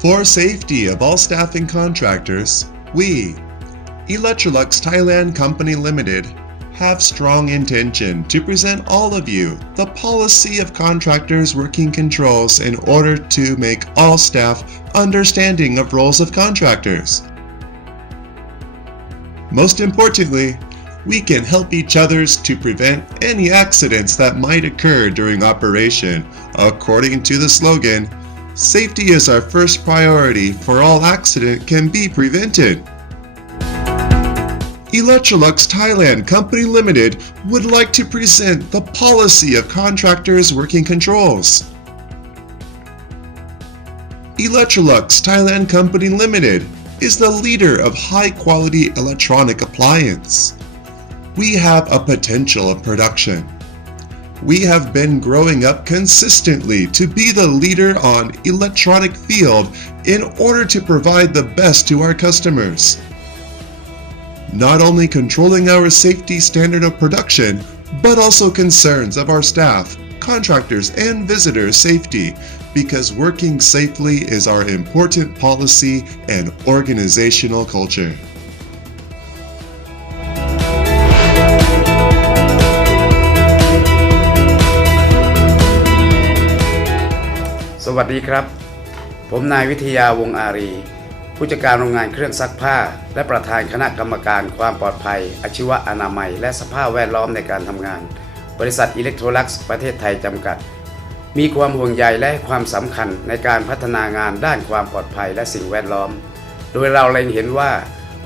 For safety of all staff and contractors, we, Electrolux Thailand Company Limited, have strong intention to present all of you the policy of contractors' working controls in order to make all staff understanding of roles of contractors. Most importantly, we can help each others to prevent any accidents that might occur during operation according to the slogan, "Safety is our first priority for all accident can be prevented." Electrolux Thailand Company Limited would like to present the policy of contractors' working controls. Electrolux Thailand Company Limited is the leader of high-quality electronic appliance. We have a potential of production. We have been growing up consistently to be the leader on electronic field in order to provide the best to our customers. Not only controlling our safety standard of production, but also concerns of our staff, contractors, and visitors' safety, because working safely is our important policy and organizational culture. สวัสดีครับผมนายวิทยาวงศ์อารีผู้จัดการโรงงานเครื่องซักผ้าและประธานคณะกรรมการความปลอดภัยอาชีวอนามัยและสภาพแวดล้อมในการทำงานบริษัท Electrolux ประเทศไทยจำกัดมีความห่วงใยและความสำคัญในการพัฒนางานด้านความปลอดภัยและสิ่งแวดล้อมโดยเราเล็งเห็นว่า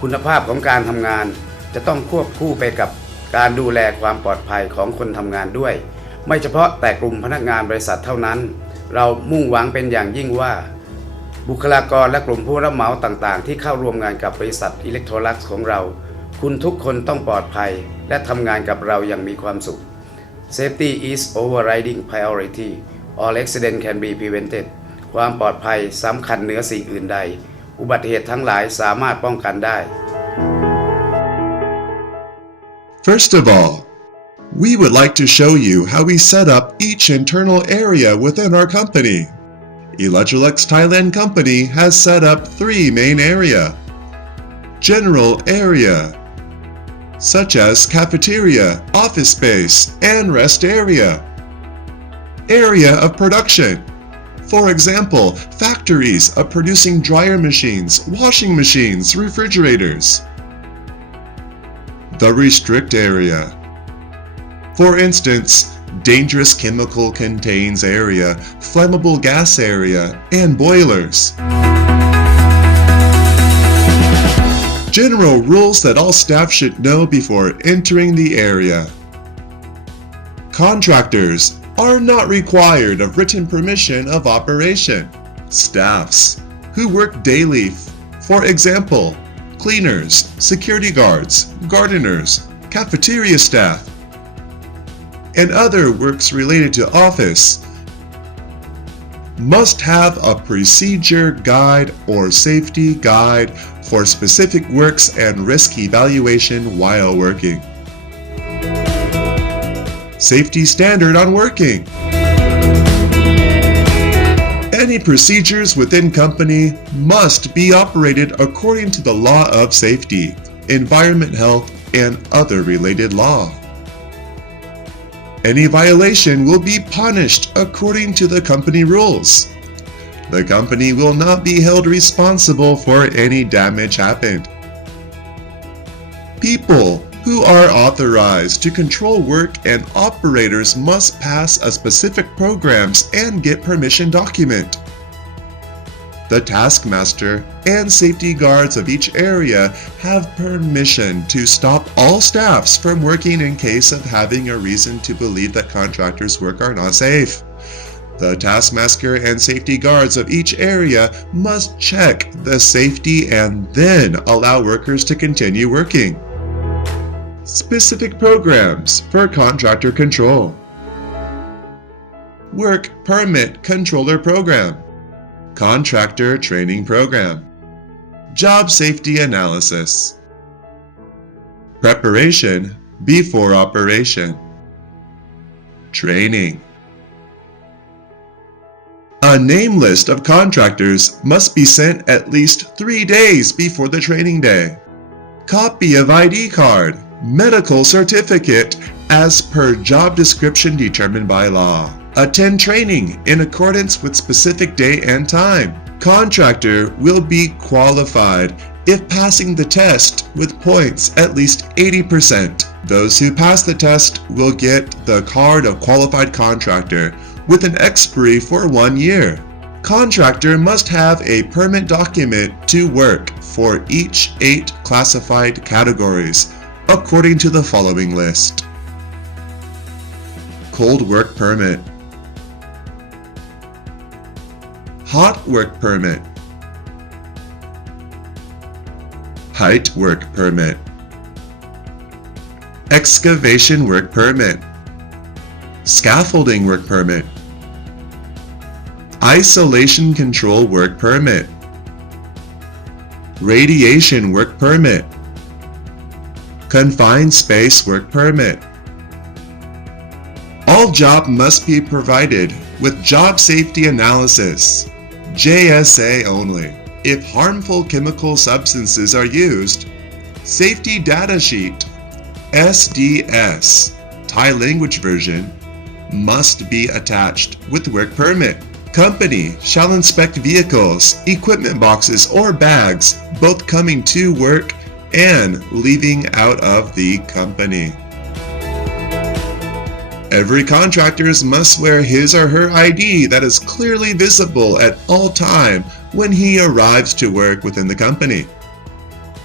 คุณภาพของการทำงานจะต้องควบคู่ไปกับการดูแลความปลอดภัยของคนทำงานด้วยไม่เฉพาะแต่กลุ่มพนักงานบริษัทเท่านั้นเรามุ่งหวังเป็นอย่างยิ่งว่าบุคลากรและกลุ่มผู้รับเหมาต่างๆที่เข้าร่วมงานกับบริษัท Electrolux ของเราคุณทุกคนต้องปลอดภัยและทำงานกับเราอย่างมีความสุข Safety is overriding priority. All accident can be prevented. ความปลอดภัยสำคัญเหนือสิ่งอื่นใดอุบัติเหตุทั้งหลายสามารถป้องกันได้ First of all, we would like to show you how we set up each internal area within our company. Electrolux Thailand Company has set up 3 main areas. General area, such as cafeteria, office space, and rest area. Area of production. For example, factories of producing dryer machines, washing machines, refrigerators. The restrict area. For instance, dangerous chemical contains area, flammable gas area, and boilers. General rules that all staff should know before entering the area. Contractors are not required of written permission of operation. Staffs who work daily, for example, cleaners, security guards, gardeners, cafeteria staff, and other works related to office must have a procedure guide or safety guide for specific works and risk evaluation while working. Safety standard on working. Any procedures within company must be operated according to the law of safety, environment health, and other related law. Any violation will be punished according to the company rules. The company will not be held responsible for any damage happened. People who are authorized to control work and operators must pass a specific programs and get permission document. The taskmaster and safety guards of each area have permission to stop all staffs from working in case of having a reason to believe that contractors' work are not safe. The taskmaster and safety guards of each area must check the safety and then allow workers to continue working. Specific programs for contractor control. Work Permit Controller Program. Contractor Training Program. Job Safety Analysis. Preparation before operation. Training. A name list of contractors must be sent at least 3 days before the training day. Copy of ID card, medical certificate as per job description determined by law. Attend training in accordance with specific day and time. Contractor will be qualified if passing the test with points at least 80%. Those who pass the test will get the card of qualified contractor with an expiry for 1 year. Contractor must have a permit document to work for each 8 classified categories according to the following list. Cold work permit, hot work permit, height work permit, excavation work permit, scaffolding work permit, isolation control work permit, radiation work permit, confined space work permit. All job must be provided with job safety analysis, JSA only. If harmful chemical substances are used, safety data sheet, SDS, Thai language version, must be attached with work permit. Company shall inspect vehicles, equipment boxes or bags, both coming to work and leaving out of the company. Every contractor must wear his or her ID that is clearly visible at all time when he arrives to work within the company.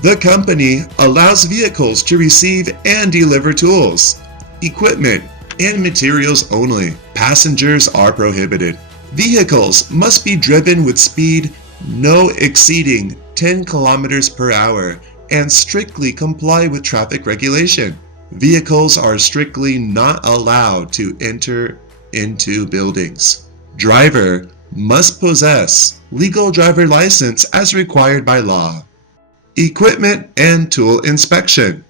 The company allows vehicles to receive and deliver tools, equipment, and materials only. Passengers are prohibited. Vehicles must be driven with speed no exceeding 10 kilometers per hour and strictly comply with traffic regulation. Vehicles are strictly not allowed to enter into buildings. Driver must possess legal driver license as required by law. Equipment and tool inspection.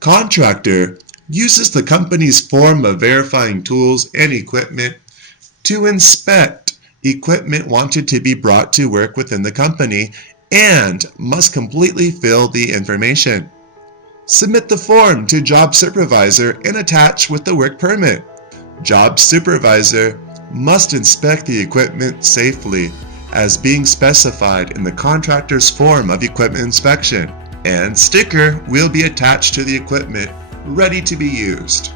Contractor uses the company's form of verifying tools and equipment to inspect equipment wanted to be brought to work within the company and must completely fill the information. Submit the form to job supervisor and attach with the work permit. Job supervisor must inspect the equipment safely as being specified in the contractor's form of equipment inspection, and sticker will be attached to the equipment ready to be used.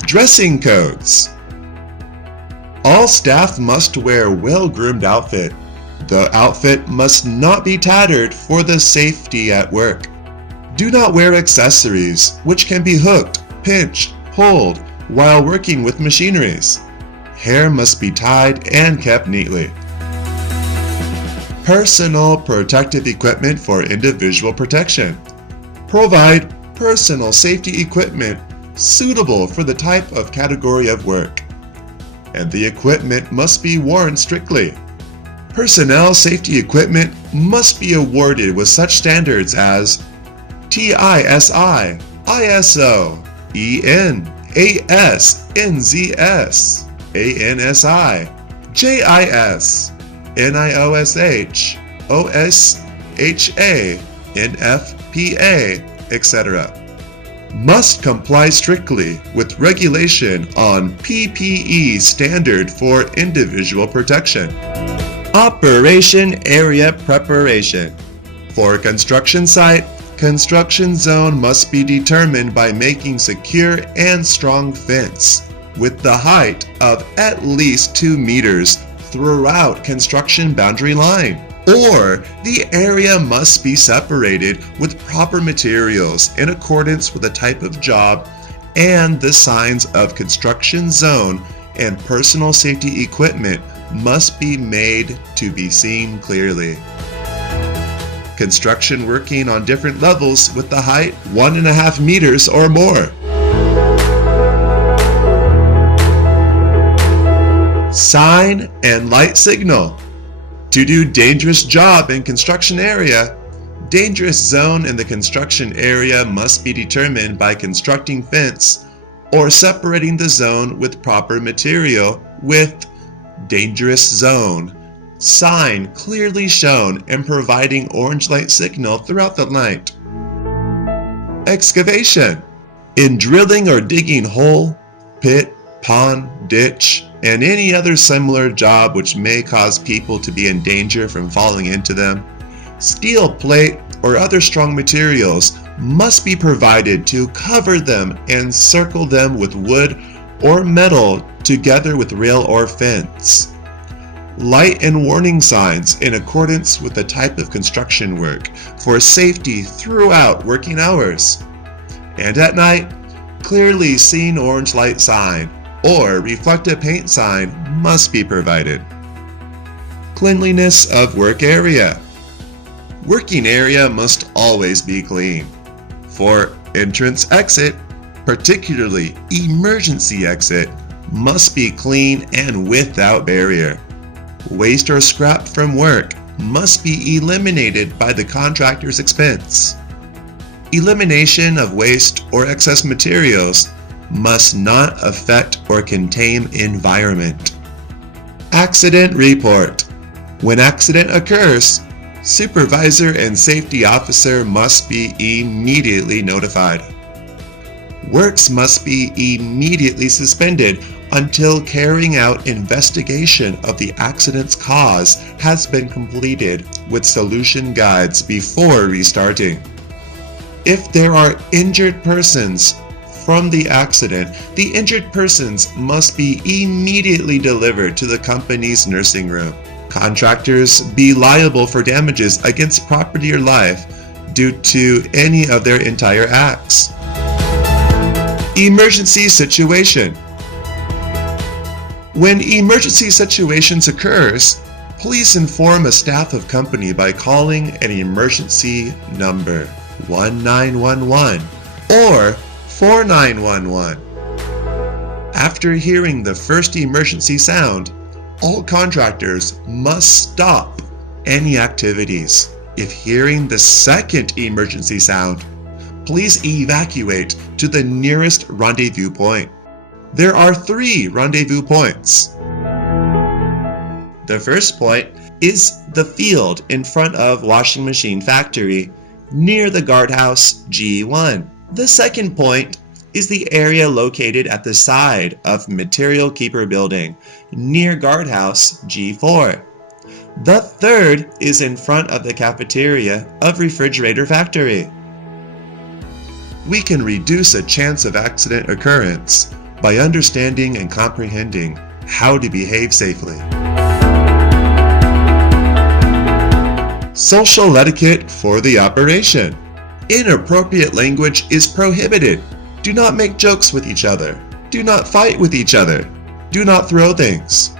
Dressing codes. All staff must wear well-groomed outfit. The outfit must not be tattered for the safety at work. Do not wear accessories which can be hooked, pinched, pulled while working with machineries. Hair must be tied and kept neatly. Personal protective equipment for individual protection. Provide personal safety equipment suitable for the type of category of work, and the equipment must be worn strictly. Personnel safety equipment must be awarded with such standards as TISI, ISO, EN, AS, NZS, ANSI, JIS, NIOSH, OSHA, NFPA, etc. Must comply strictly with regulation on PPE standard for individual protection. Operation area preparation. For construction site, construction zone must be determined by making secure and strong fence with the height of at least 2 meters throughout construction boundary line, or the area must be separated with proper materials in accordance with the type of job, and the signs of construction zone and personal safety equipment must be made to be seen clearly. Construction working on different levels with the height 1.5 meters or more. Sign and light signal. To do dangerous job in construction area, dangerous zone in the construction area must be determined by constructing fence or separating the zone with proper material with dangerous zone, sign clearly shown and providing orange light signal throughout the night. Excavation. In drilling or digging hole, pit, pond, ditch, and any other similar job which may cause people to be in danger from falling into them, steel plate or other strong materials must be provided to cover them and circle them with wood or metal together with rail or fence. Light and warning signs in accordance with the type of construction work for safety throughout working hours. And at night, clearly seen orange light sign or reflective paint sign must be provided. Cleanliness of work area. Working area must always be clean. For entrance/exit, particularly emergency exit, must be clean and without barrier. Waste or scrap from work must be eliminated by the contractor's expense. Elimination of waste or excess materials must not affect or contain environment. Accident report. When accident occurs, supervisor and safety officer must be immediately notified. Works must be immediately suspended until carrying out investigation of the accident's cause has been completed with solution guides before restarting. If there are injured persons from the accident, the injured persons must be immediately delivered to the company's nursing room. Contractors be liable for damages against property or life due to any of their entire acts. Emergency situation. When emergency situations occurs, please inform a staff of company by calling an emergency number 1911 or 4911. After hearing the first emergency sound, all contractors must stop any activities. If hearing the second emergency sound, please evacuate to the nearest rendezvous point. There are 3 rendezvous points. The first point is the field in front of washing machine factory near the guardhouse G1. The second point is the area located at the side of Material Keeper Building near guardhouse G4. The third is in front of the cafeteria of Refrigerator Factory. We can reduce a chance of accident occurrence by understanding and comprehending how to behave safely. Social etiquette for the operation. Inappropriate language is prohibited. Do not make jokes with each other. Do not fight with each other. Do not throw things.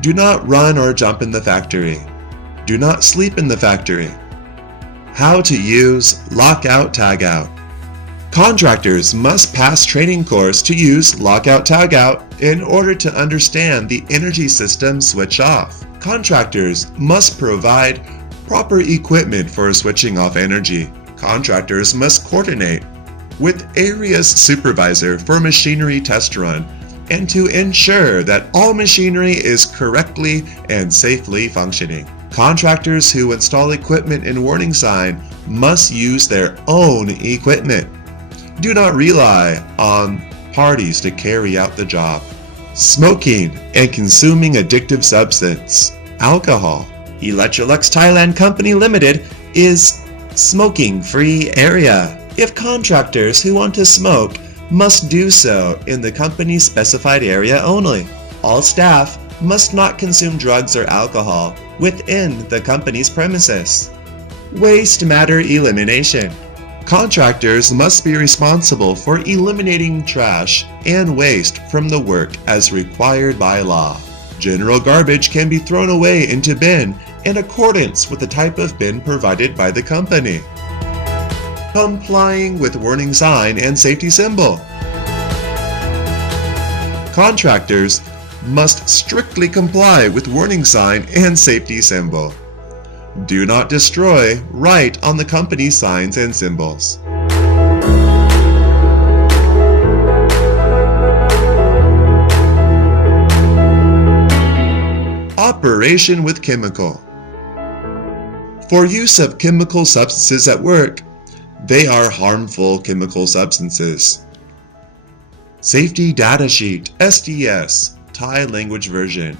Do not run or jump in the factory. Do not sleep in the factory. How to use lockout tagout. Contractors must pass training course to use lockout tagout in order to understand the energy system switch off. Contractors must provide proper equipment for switching off energy. Contractors must coordinate with area's supervisor for machinery test run and to ensure that all machinery is correctly and safely functioning. Contractors who install equipment in warning sign must use their own equipment. Do not rely on parties to carry out the job. Smoking and consuming addictive substance, alcohol. Electrolux Thailand Company Limited is smoking-free area. If contractors who want to smoke must do so in the company's specified area only. All staff must not consume drugs or alcohol within the company's premises. Waste matter elimination. Contractors must be responsible for eliminating trash and waste from the work as required by law. General garbage can be thrown away into bin in accordance with the type of bin provided by the company. Complying with warning sign and safety symbol. Contractors must strictly comply with warning sign and safety symbol. Do not destroy, write on the company's signs and symbols. Operation with chemical. For use of chemical substances at work, they are harmful chemical substances. Safety Data Sheet SDS Thai language version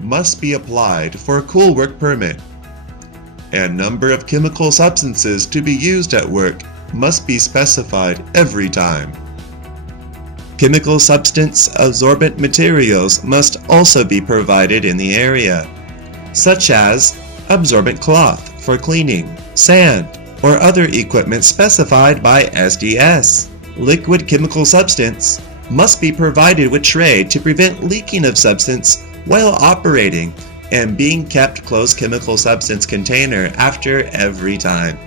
must be applied for cool work permit, and number of chemical substances to be used at work must be specified every time. Chemical substance absorbent materials must also be provided in the area, such as absorbent cloth for cleaning, sand, or other equipment specified by SDS. Liquid chemical substance must be provided with tray to prevent leaking of substance while operating and being kept closed chemical substance container after every time.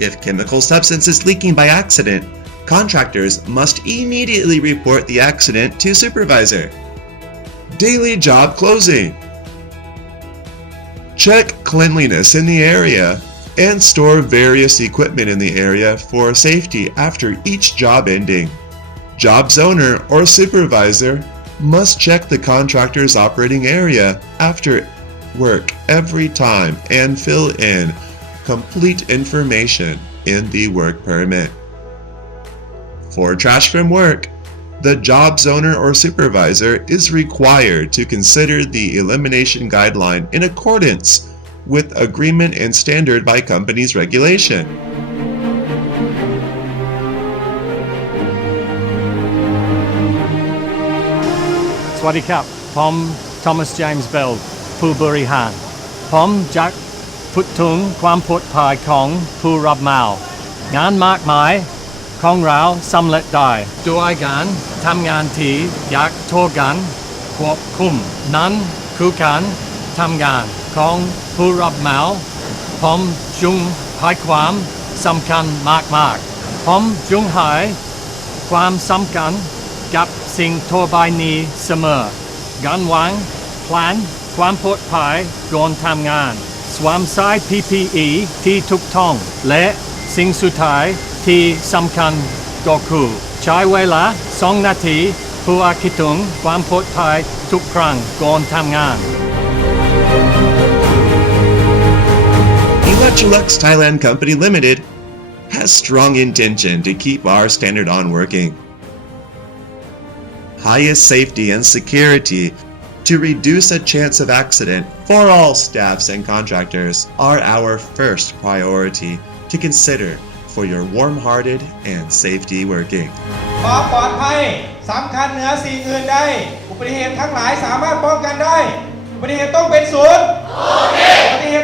If chemical substance is leaking by accident, contractors must immediately report the accident to supervisor. Daily job closing. Check cleanliness in the area and store various equipment in the area for safety after each job ending. Job's owner or supervisor must check the contractor's operating area after work every time and fill in complete information in the work permit. For trash from work, the job's owner or supervisor is required to consider the elimination guideline in accordance with agreement and standard by company's regulation. สวัสดีครับผมทอมัสเจมส์เบลผู้บริหารผมจะพูดถึงความปลอดภัยของผู้รับเหมางานมากมายของเราสำเร็จได้ด้วยการทำงานที่อยากโทรกันควบคุมนั้นคือการทำงานของผู้รับเหมาผมจึงให้ความสำคัญมากๆผมจึงให้ความสำคัญกับสิ่งทั่วไปนี้เสมอการวางแผนความปลอดภัยก่อนทำงานสวมใส่ PPE ที่ถูกต้องและสิ่งสุดท้ายที่สำคัญก็คือใช้เวลา2 นาทีเพื่อคิดถึงความปลอดภัยทุกครั้งก่อนทำงาน Electrolux Thailand Company Limited has strong intention to keep our standard on working. Highest safety and security to reduce a chance of accident for all staffs and contractors are our first priority to consider for your warm-hearted and safety working. ความปลอดภัยสำคัญเหนือสิ่งอื่นใดอุบัติเหตุทั้งหลายสามารถป้องกันได้อุบัติเหตุต้องเป็นศูนย์อุบัติเหตุ